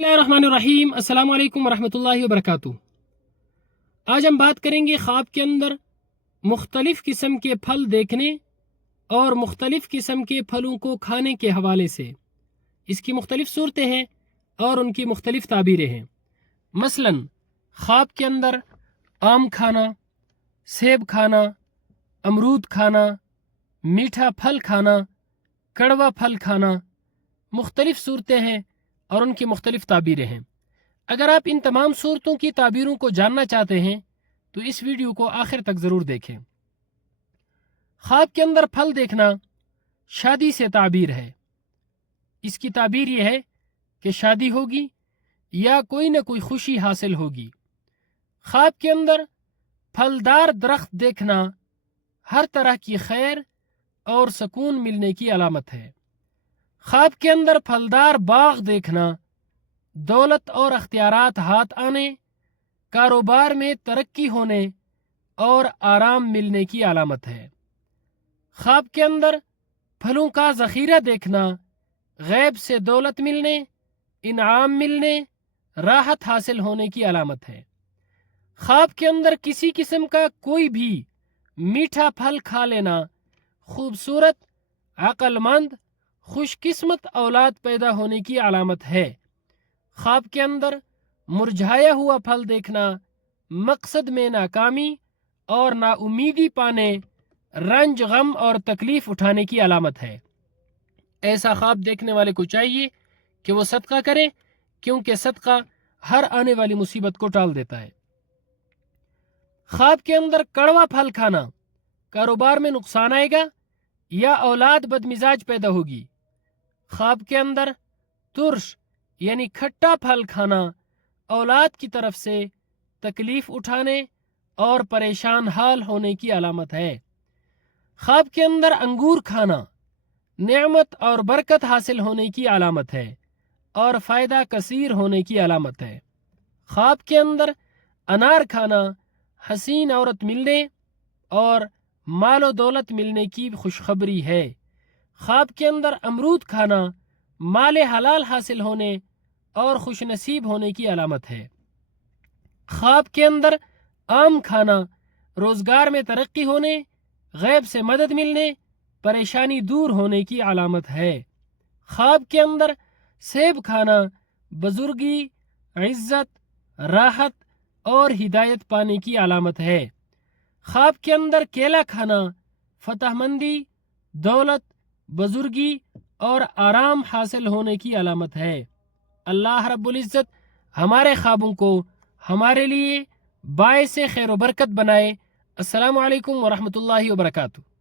Bismillahirrahmanirrahim. अस्सलाम वालेकुम वरहमतुल्लाहि वबरकातुह। आज हम बात करेंगे ख्वाब के अंदर मुख्तलिफ़ किस्म के फल देखने और मुख्तलिफ़ किस्म के फलों को खाने के हवाले से। इसकी मुख्तलिफ़ सूरतें हैं और उनकी मुख्तलिफ़ ताबीरें हैं। मसलन ख्वाब के अंदर आम खाना, सेब खाना, अमरूद खाना, मीठा फल खाना, कड़वा फल खाना, मुख्तलिफ़ सूरतें हैं और उनकी मुख्तलिफ़ ताबीरें हैं। अगर आप इन तमाम सूरतों की ताबीरों को जानना चाहते हैं तो इस वीडियो को आखिर तक ज़रूर देखें। ख्वाब के अंदर फल देखना शादी से ताबीर है। इसकी ताबीर यह है कि शादी होगी या कोई न कोई खुशी हासिल होगी। ख्वाब के अंदर फलदार दरख्त देखना हर तरह की खैर और सुकून मिलने की अलामत है। ख्वाब के अंदर फलदार बाग देखना दौलत और अख्तियारात हाथ आने, कारोबार में तरक्की होने और आराम मिलने की अलामत है। ख्वाब के अंदर फलों का ज़ख़ीरा देखना गैब से दौलत मिलने, इनाम मिलने, राहत हासिल होने की अलामत है। ख्वाब के अंदर किसी किस्म का कोई भी मीठा फल खा लेना खूबसूरत, अक्लमंद, खुशकिस्मत औलाद पैदा होने की अलामत है। ख्वाब के अंदर मुरझाया हुआ फल देखना मकसद में नाकामी और नाउमीदी पाने, रंज, गम और तकलीफ उठाने की अलामत है। ऐसा ख्वाब देखने वाले को चाहिए कि वो सदका करे, क्योंकि सदका हर आने वाली मुसीबत को टाल देता है। ख्वाब के अंदर कड़वा फल खाना कारोबार में नुकसान आएगा या औलाद बदमिजाज पैदा होगी। ख्वाब के अंदर तुर्श यानी खट्टा फल खाना औलाद की तरफ से तकलीफ उठाने और परेशान हाल होने की अलामत है। ख्वाब के अंदर अंगूर खाना नेमत और बरकत हासिल होने की अलामत है और फ़ायदा कसीर होने की अलामत है। ख्वाब के अंदर अनार खाना हसीन औरत मिलने और मालो दौलत मिलने की खुशखबरी है। ख्वाब के अंदर अमरूद खाना माले हलाल हासिल होने और खुशनसीब होने की अलामत है। ख्वाब के अंदर आम खाना रोज़गार में तरक्की होने, गैब से मदद मिलने, परेशानी दूर होने की अलामत है। ख्वाब के अंदर सेब खाना बुजुर्गी, इज्जत, राहत और हिदायत पाने की अलामत है। ख्वाब के अंदर केला खाना फतहमंदी, दौलत, बुजुर्गी और आराम हासिल होने की अलामत है। अल्लाह रब्बुल इज़्ज़त हमारे ख्वाबों को हमारे लिए बाइसे खैर व बरकत बनाए। अस्सलामु अलैकुम वरहमतुल्लाहि वबरकातुहू।